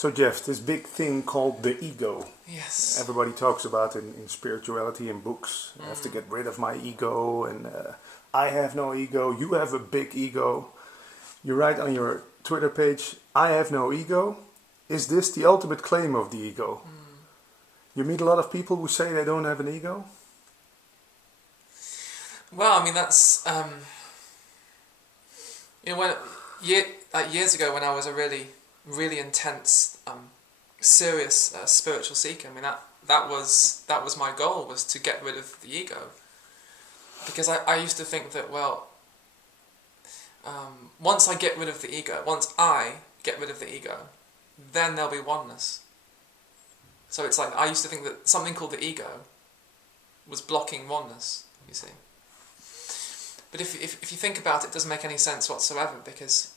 So Jeff, this big thing called the ego. Yes. Everybody talks about in spirituality and books. I have to get rid of my ego, and I have no ego. You have a big ego. You write on your Twitter page, I have no ego. Is this the ultimate claim of the ego? You meet a lot of people who say they don't have an ego? Well, I mean, that's years ago when I was a really intense, serious spiritual seeker. I mean, that was my goal, was to get rid of the ego, because I used to think that, well, once I get rid of the ego, then there'll be oneness. So it's like I used to think that something called the ego was blocking oneness. You see. But if you think about it, it doesn't make any sense whatsoever, because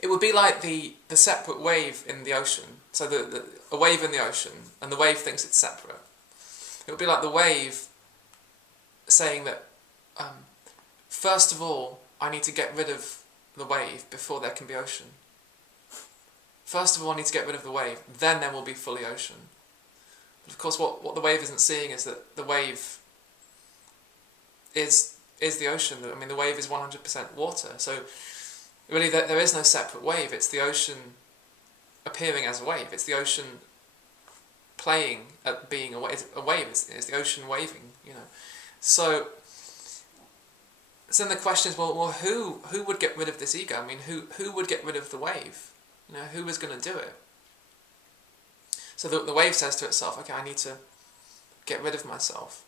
it would be like the separate wave in the ocean. So a wave in the ocean, and the wave thinks it's separate. It would be like the wave saying that, first of all, I need to get rid of the wave before there can be ocean. First of all, I need to get rid of the wave, then there will be fully ocean. But of course, what the wave isn't seeing is that the wave is the ocean. I mean, the wave is 100% water. So really, there is no separate wave. It's the ocean appearing as a wave. It's the ocean playing at being a wave. A wave is the ocean waving. You know. So then the question is, well, who would get rid of this ego? I mean, who would get rid of the wave? You know, who is going to do it? So the wave says to itself, okay, I need to get rid of myself.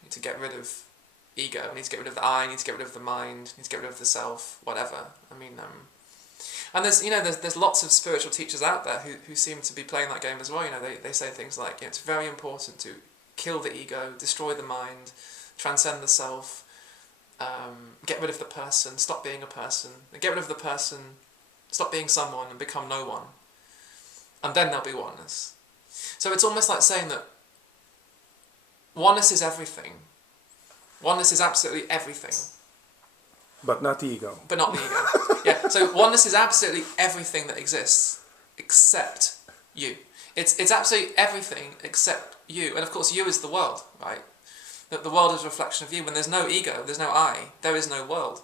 I need to get rid of ego. I need to get rid of the I need to get rid of the mind. I need to get rid of the self. Whatever. I mean, and there's lots of spiritual teachers out there who seem to be playing that game as well. You know, they say things like, it's very important to kill the ego, destroy the mind, transcend the self, get rid of the person, stop being a person, get rid of the person, stop being someone and become no one. And then there'll be oneness. So it's almost like saying that oneness is everything. Oneness is absolutely everything. But not the ego. But not the ego. Yeah. So oneness is absolutely everything that exists, except you. It's absolutely everything except you. And of course, you is the world, right? That the world is a reflection of you. When there's no ego, there's no I, there is no world.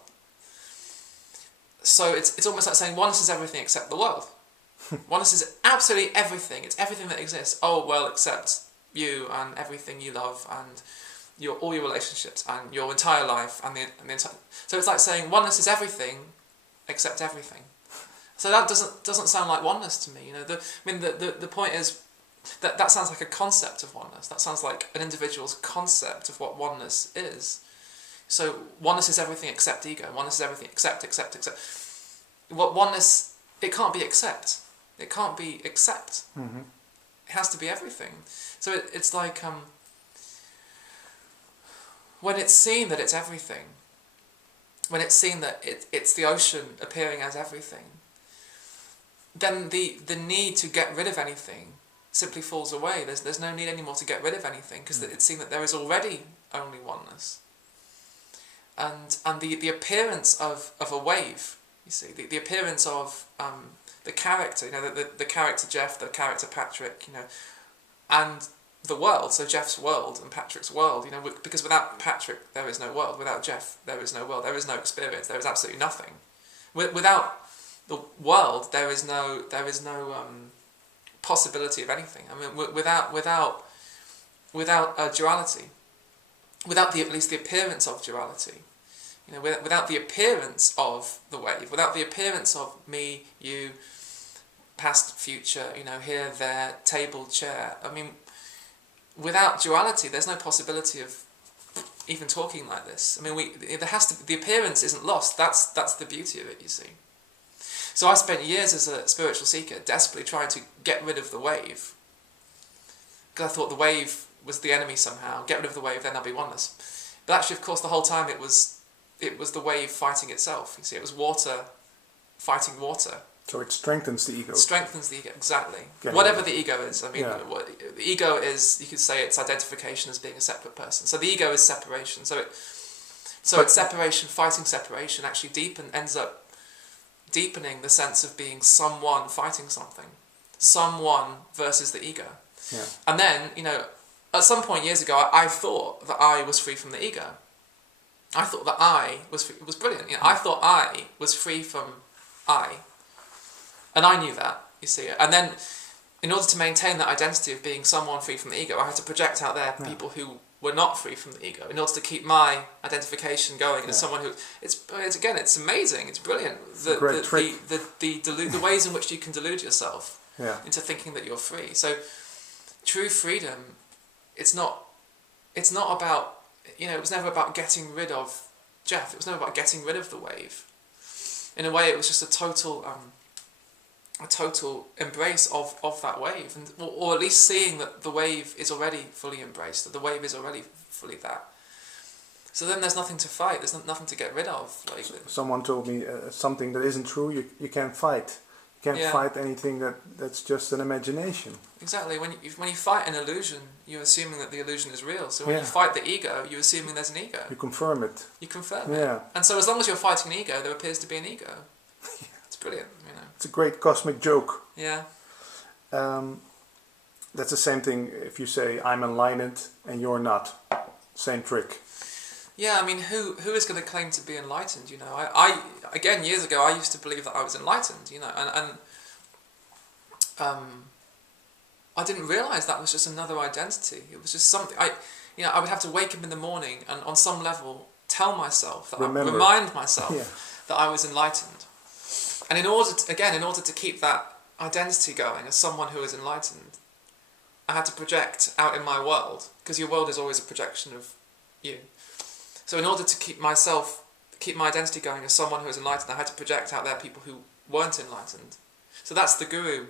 So it's almost like saying oneness is everything except the world. Oneness is absolutely everything. It's everything that exists. Oh, well, except you and everything you love and all your relationships and your entire life and the entire. So it's like saying oneness is everything except everything. So that doesn't sound like oneness to me. You know, the point is that sounds like a concept of oneness. That sounds like an individual's concept of what oneness is. So oneness is everything except ego. Oneness is everything except. What oneness, it can't be except. It can't be except. Mm-hmm. It has to be everything. So it's like when it's seen that it's everything, when it's seen that it's the ocean appearing as everything, then the need to get rid of anything simply falls away. There's no need anymore to get rid of anything, because it's seen that there is already only oneness. And the appearance of a wave, you see, the appearance of the character, you know, the character Jeff, the character Patrick, you know, and the world, so Jeff's world and Patrick's world, you know, because without Patrick there is no world, without Jeff there is no world, there is no experience, there is absolutely nothing. Without the world there is no possibility of anything. I mean, without a duality, without at least the appearance of duality, you know, without the appearance of the wave, without the appearance of me, you, past, future, you know, here, there, table, chair. I mean, without duality, there's no possibility of even talking like this. I mean, there has to, the appearance isn't lost. That's the beauty of it, you see. So I spent years as a spiritual seeker desperately trying to get rid of the wave, because I thought the wave was the enemy somehow. Get rid of the wave, then there'll be oneness. But actually, of course, the whole time it was the wave fighting itself. You see, it was water fighting water. So it strengthens the ego. Strengthens the ego, exactly. Whatever the ego is. I mean, the ego is, you could say it's identification as being a separate person. So the ego is separation. So it's separation, fighting separation, actually ends up deepening the sense of being someone fighting something, someone versus the ego. Yeah. And then, you know, at some point years ago, I thought that I was free from the ego. I thought that I was free. It was brilliant. You know, I thought I was free from I. And I knew that, you see. And then, in order to maintain that identity of being someone free from the ego, I had to project out there people who were not free from the ego in order to keep my identification going as someone who... It's amazing. It's brilliant. Great trick. The ways in which you can delude yourself into thinking that you're free. So, true freedom, it's not about... You know, it was never about getting rid of Jeff. It was never about getting rid of the wave. In a way, it was just a total embrace of that wave, and or at least seeing that the wave is already fully embraced, that the wave is already fully that. So then there's nothing to fight. There's nothing to get rid of. Like someone told me something that isn't true. You can't fight. You can't fight anything that's just an imagination. Exactly. When you fight an illusion, you're assuming that the illusion is real. So when you fight the ego, you're assuming there's an ego. You confirm it. You confirm it. And so as long as you're fighting an ego, there appears to be an ego. It's brilliant, you know. It's a great cosmic joke. Yeah. That's the same thing if you say, I'm enlightened and you're not. Same trick. Yeah, I mean, who is going to claim to be enlightened, you know? I again, years ago, I used to believe that I was enlightened, you know, and I didn't realise that was just another identity. It was just something, I would have to wake up in the morning and on some level tell myself, remind myself that I was enlightened. And in order to keep that identity going as someone who is enlightened, I had to project out in my world, because your world is always a projection of you. So in order to keep my identity going as someone who is enlightened, I had to project out there people who weren't enlightened. So that's the guru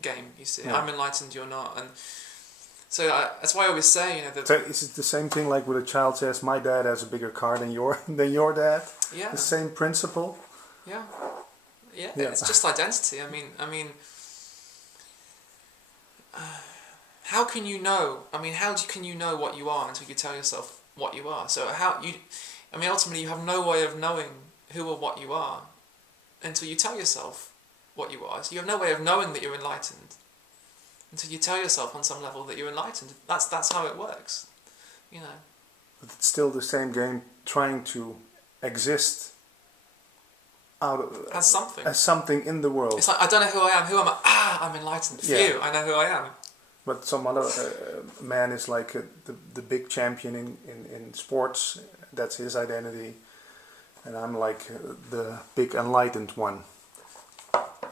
game, you see. Yeah. I'm enlightened, you're not. And so that's why I always say, you know... So is it the same thing like when a child says, my dad has a bigger car than your dad? Yeah. The same principle? Yeah. Yeah, it's just identity. I mean... how can you know? I mean, how can you know what you are until you tell yourself what you are? So ultimately you have no way of knowing who or what you are until you tell yourself what you are. So you have no way of knowing that you're enlightened until you tell yourself on some level that you're enlightened. That's how it works, you know. But it's still the same game, trying to exist as something in the world. It's like, I don't know who I am. Who am I? I'm enlightened. Phew, I know who I am. But some other man is like the big champion in sports. That's his identity. And I'm like the big enlightened one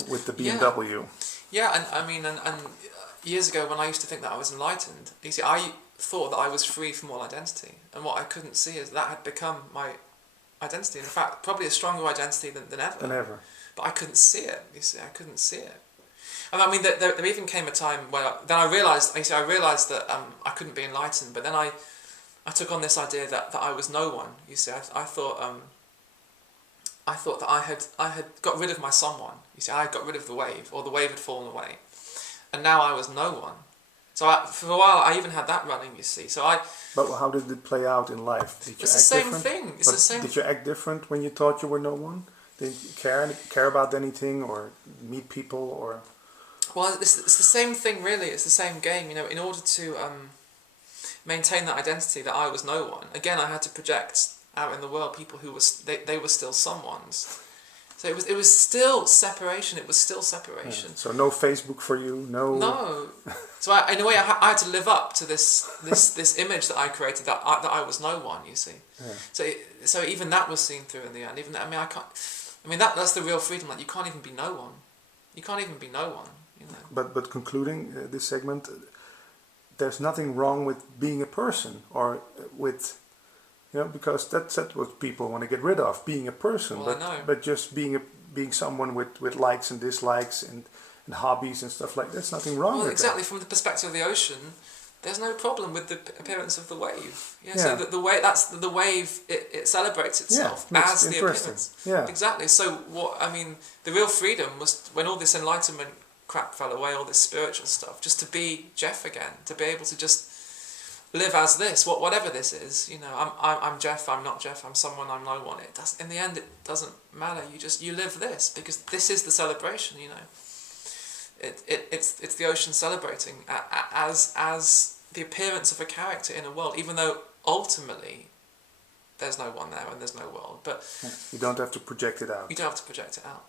with the BMW. Yeah, and years ago when I used to think that I was enlightened, you see, I thought that I was free from all identity. And what I couldn't see is that had become my identity. In fact, probably a stronger identity than ever. But I couldn't see it, you see, I couldn't see it. And I mean, there even came a time where then I realised that I couldn't be enlightened, but then I took on this idea that I was no one. You see, I thought that I had got rid of my someone. You see, I had got rid of the wave, or the wave had fallen away, and now I was no one. So for a while, I even had that running. You see, But how did it play out in life? Did you it's the same thing. It's the same. Did you act different when you thought you were no one? Did you care about anything or meet people or? Well, it's the same thing, really. It's the same game, you know. In order to maintain that identity that I was no one, again, I had to project out in the world people who they were still someones. So it was still separation. It was still separation. Yeah. So no Facebook for you, no. No. So in a way, I had to live up to this image that I created that I was no one. You see. Yeah. So even that was seen through in the end. Even that, I can't. I mean that's the real freedom. Like you can't even be no one. You can't even be no one. You know. But concluding this segment, there's nothing wrong with being a person or with, you know, because that's what people want to get rid of, being a person. Well, but just being someone with likes and dislikes and hobbies and stuff like that. There's nothing wrong with exactly. that. From the perspective of the ocean, there's no problem with the appearance of the wave. Yeah. So the wave. It celebrates itself as the appearance. Yeah. Exactly. So the real freedom was when all this enlightenment crap fell away, all this spiritual stuff, just to be Jeff again, to be able to just live as this, whatever this is. You know, I'm Jeff. I'm not Jeff. I'm someone. I'm no one. It does. In the end, it doesn't matter. You live this because this is the celebration. You know, it's the ocean celebrating as the appearance of a character in a world, even though ultimately there's no one there and there's no world. But you don't have to project it out. You don't have to project it out.